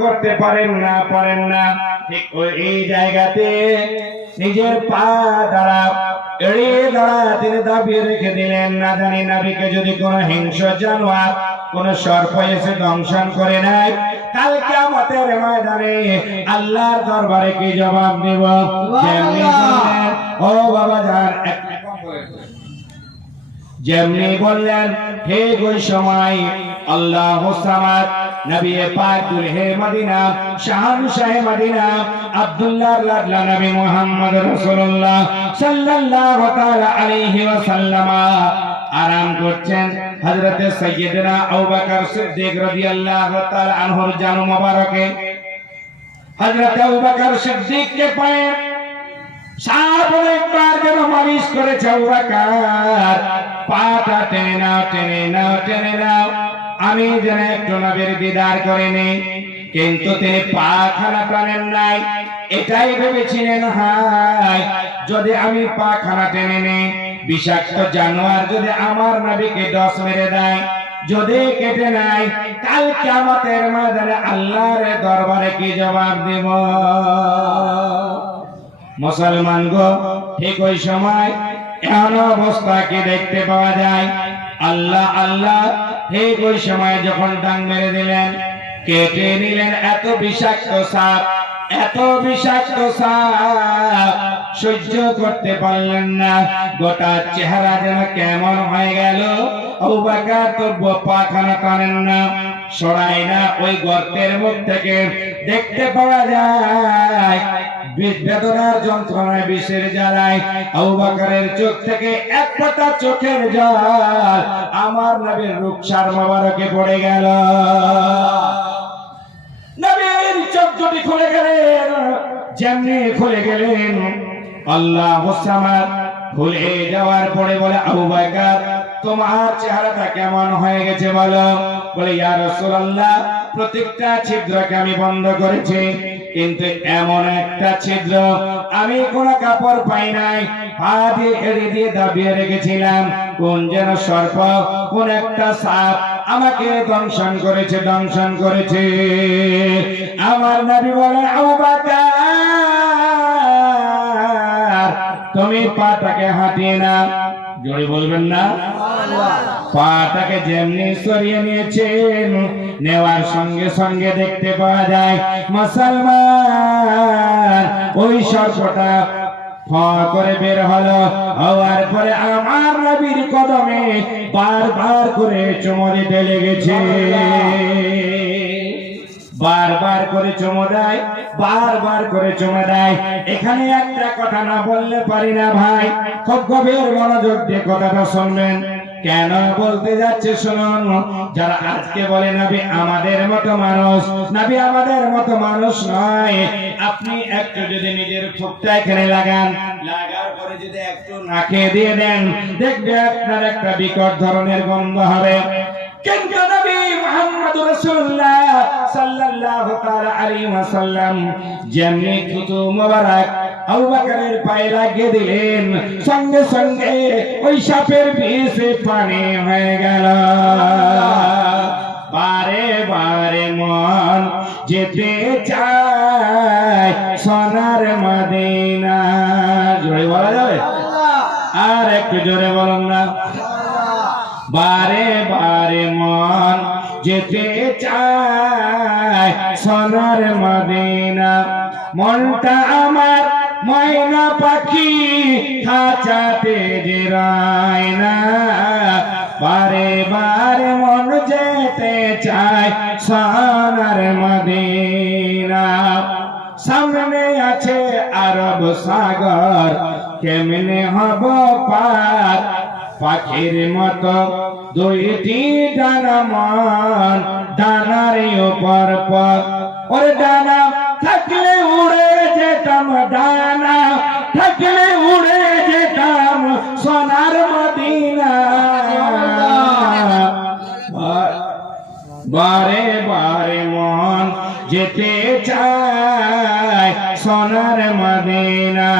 করতে পারেন না ঠিক এই জায়গাতে নিজের পা দ্বারা এড়িয়ে দাঁড়া তিনি দাবিয়ে রেখে দিলেন, না জানি নবীকে যদি কোনো হিংস্র জানোয়ার কোন সর্প এসে দংশন করে নাই, কাল কিয়ামতের ময়দানে আল্লাহর দরবারে কি জবাব দেব? যেমনি বললেন ও বাবা যান, যেমনি বললেন ঠিক ওই সময় আল্লাহু সামাদ নবী পাক দুলহে মদিনা শাহনশাহ মদিনা আব্দুল্লাহর লাডলা নবী মুহাম্মদ রাসূলুল্লাহ সাল্লাল্লাহু তাআলা আলাইহি ওয়াসাল্লাম আরাম করছেন। হযরত সাইয়্যিদনা আবু বকর সিদ্দিক রাদিয়াল্লাহু তাআলা আনহুর জান মুবারকে হযরত আবু বকর সিদ্দিককে পায়ে সাত অনেকবার যেন মালিশ করেছে আবু বকর, পাটা টেনে নাও আমি যেন একটু নবীর দিদার করে নেই, কিন্তু তিনি পা খানা টানেন নাই। এটাই ভেবেছিলেন হায় যদি আমি পা খানা টেনে নেই, বিষাক্ত জানোয়ার যদি আমার নবীকে ডস মেরে দেয়, যদি কেটে নাই, কাল কিয়ামতের ময়দানে আল্লাহর দরবারে কি জবাব দেব? মুসলমান গো, ঠিক ওই সময় এমন অবস্থা কি দেখতে পাওয়া যায়। আল্লাহ ঠিক ওই সময় যখন ডাং মেরে দিলেন, কেটে নিলেন, এত বিষাক্ত সাপ সহ্য করতে পারলেন না, গোটা চেহারা যেন কেমন হয়ে গেল। আবু বকর তো পাখানা টানেন না, সরাই না, ওই গর্তের মুখ থেকে দেখতে পাওয়া যায় বেদনার যন্ত্রণায় বিষের জ্বালায় আবু বকরের চোখ থেকে এক ফোঁটা চোখের জল আমার নবীর রূপসার মোবারকে পড়ে গেল। নবীর চোখ দুটি খুলে গেলেন, যেমনি খুলে গেলেন আল্লাহু সামাদ খুলে যাওয়ার পরে বলে আবু বকর তোমার চেহারাটা কেমন হয়ে গেছে বলো? বলে ইয়া রাসূলুল্লাহ প্রত্যেকটা ছিদ্রকে আমি বন্ধ করেছি, কিন্তু এমন একটা ছিদ্র আমি কোন কাপড় পাই নাই, পা দিয়ে এড়ে দিয়ে দাবিয়ে রেখেছিলাম, কোন যেন সর্প কোন একটা সাপ আমাকে দংশন করেছে। আমার নবী বলেন আবু বকর তুমি পাটাকে হাঁটিয়ে না, জোরে বলবেন না, পাটাকে যেমনি সরিয়ে নিয়েছেন, নেওয়ার সঙ্গে সঙ্গে দেখতে পাওয়া যায় মুসলমান ওই সর্পটা করে বের হলো, হওয়ার পরে আমার নবীর কদমে বারবার করে চুমো দিতে লেগেছে, বারবার করে চুমো দেয়। এখানে একটা কথা না বললে পারি না ভাই, খুব গভীর মনোযোগ দিয়ে কথাটা শুনবেন। কেন বলতে যাচ্ছে শুনুন। যারা আজকে বলে নবী আমাদের মতো মানুষ, নবী আমাদের মতো মানুষ নয়, আপনি একটু যদি নিজের ফুকটা এখানে লাগার পরে যদি একটু নাকে দিয়ে দেন, দেখবে আপনার একটা বিকট ধরনের গন্ধ হবে। কিন্তু নবী মুহাম্মদুর রাসূলুল্লাহ সাল্লাল্লাহু তাআলা আলাইহি ওয়াসাল্লাম যেমনি থুতু মোবারক আবু বকরের পায়ে লাগিয়ে দিলেন, সঙ্গে সঙ্গে ওই সাপের বিষে পানি হয়ে গেল। বারে বারে মন যেতে চায় সোনার মদিনা, জোরে বলা যাবে? আর একটু জোরে বলুন না। বারে বারে মন যেতে চায় সোনার মদিনা, মনটা আমার ময়না পাখি খাঁচাতে জেরায় না, বারে বারে মন যেতে চায় সোনার মদিনা। সামনে আছে আরব সাগর, কেমনে হব পার, পাখির মতো দুইটি ডানা মন, ডানার উপর পর, ওরে ডানা থাকলে উড়ে যেতাম, ডানা থাকলে উড়ে যেতাম সোনার মদিনা। বারে বারে মন যেতে চায় সোনার মদিনা,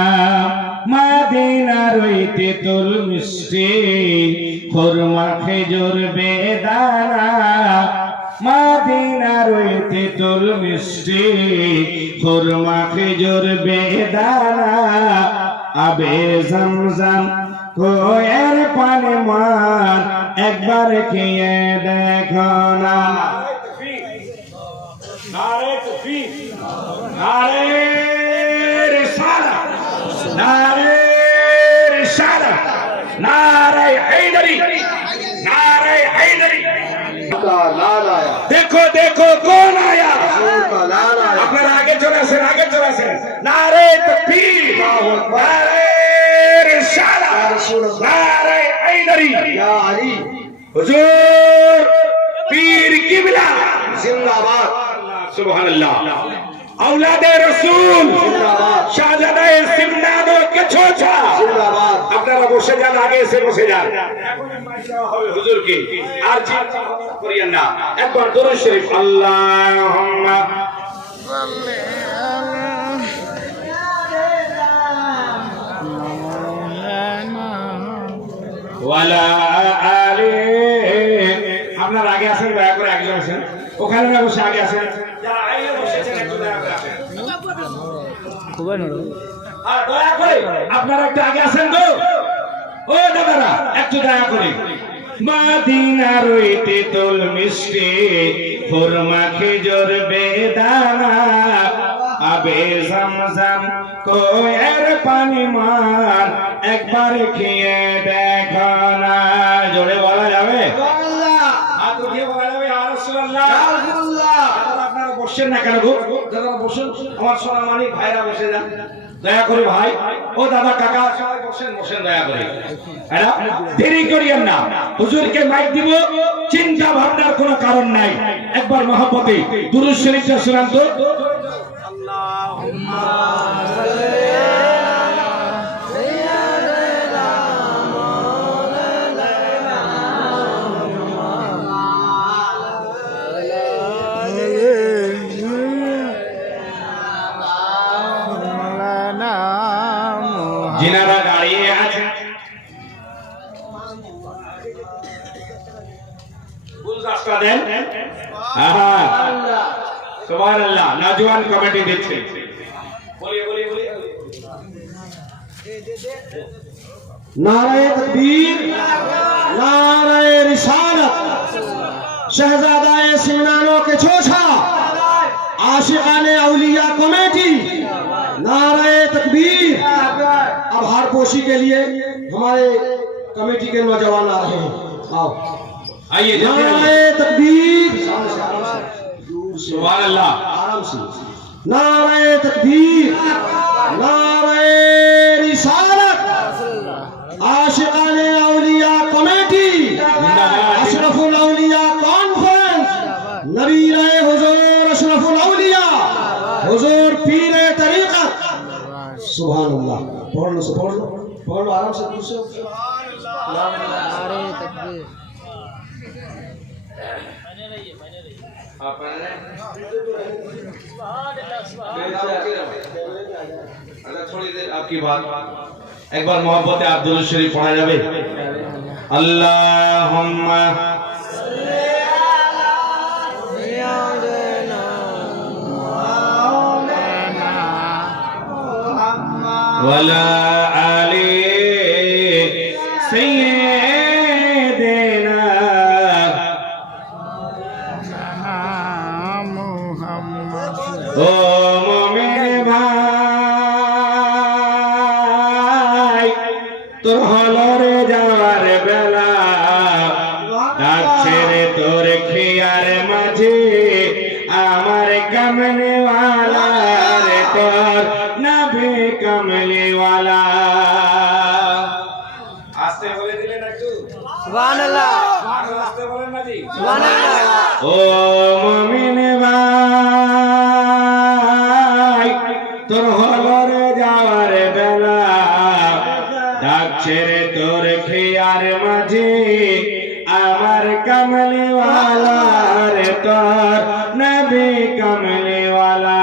মদিনার ওই তেঁতুল মিষ্টি খুরমা খেজুর বেদানা, মদিনার ওই তেঁতুল মিষ্টি খুরমা খেজুর বেদানা আবে জমজম কোয়ের পানি মান একবার খেয়ে দেখো না। নারে তকবীর, নারে রিসালাত, নারে রিসালাত, নারে हैदरी, नारे हैदरी। देखो देखो कौन आया, अपना आगे चला से, आगे चला से। नारे तकबीर, नारे रिसालत, नारे हैदरी। हुजूर पीर किबला जिंदाबाद, सुभान अल्लाह। औलादे रसूल শাহজাদা সিমনানো কে ছোছা জিন্দাবাদ। আপনারা বসে যান, আগে এসে বসে যান। এখন মাইক দেওয়া হবে হুজুরকে, আর চিন্তা করিয়েন না। একবার দরুদ শরীফ আল্লাহুম্মা সাল্লি ওয়ালা আলি। আপনারা আগে আসেন, দয়া করে আগে আসেন। ওখানে না বসে আগে আসেন, যারা আগে বসেছেন একটু দয়া করে আসেন। আর দয়া করে আপনারা একটু আগে আসেন তো, ও দাদারা একটু দয়া করে। মদিনার ওই তেঁতুল মিষ্টি খুরমা খেজুর বেদানা আবে জমজম কোয়ের পানি মান একবার খেয়ে দেখো না। জোরে বলা যাবে, হাত উঠিয়ে বলা যাবে ইয়া রাসূলুল্লাহ। আপনারা বসছেন না কেন গো? দাদা বসুন, আমার সোনা মানিক ভাইরা বসে যান দয়া করে। ভাই ও দাদা কাকা সবাই বসেন, বসেন দয়া করে। দেরি করিয়েন না, হুজুরকে মাইক দিব, চিন্তা ভাবনার কোনো কারণ নাই। একবার মহব্বতে দুরূদ শরীফটা শোনান তো। আল্লাহুম্মা সাল্লি जिनारा दाঁড়িয়ে আছে গুলদস্তা দেন। সুবহানাল্লাহ। নওজোয়ান কমিটি দিচ্ছে, বলিয়ে বলিয়ে বলিয়ে। नारे तकबीर, नारे रिसालत, शहजादाए सिमनानो के छोछा, आशिकाने औलिया कमेटी, नारे तकबीर। अब हार पोशी के लिए हमारे कमेटी के नौजवान आ रहे हैं। आओ आइए, नारे तकबीर, सुबहानल्लाह, आराम से। नारे तकबीर, नारे रिसालत, आशिकाने औलिया कमेटी, अशरफुल औलिया कॉन्फ्रेंस, नबी रहे हुजूर अशरफुल औलिया, हुजूर पीर तरीक़त। सुभान अल्लाह। पढ़ लो, पढ़ लो, पढ़ लो आराम से, दूसरे। नारे तकबीर। थोड़ी देर आपकी बात, एक बार मोहब्बत आप दुरूद शरीफ पढ़ा जावे। अल्लाहुम्मा वला आली सय्यिदना मुहम्मद। ओ मोमिन भाई, তোর হলরে যাওয়ার বেলা ডাকছে রে তোর খিয়ার মাঝে আমার কামলিওয়ালা রে, তোর নবী কামলিওয়ালা। আস্তে বলে দিলেন একটু, সুবহানাল্লাহ। আস্তে বলেন না জি, সুবহানাল্লাহ। ও মুমিন ভাই, তোর হলরে যাওয়ার বেলা ডাকছে রে তোর খিয়ার মাঝে আমার কামলিওয়ালা রে, তোর নবী কামলিওয়ালা।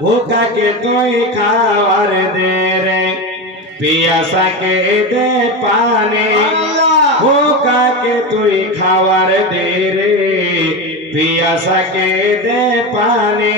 ভুকাকে তুই খাওয়ার দে রে, পিয়াসাকে দে পানি। ভুকাকে তুই খাওয়ার দে রে, पियासा के दे पानी।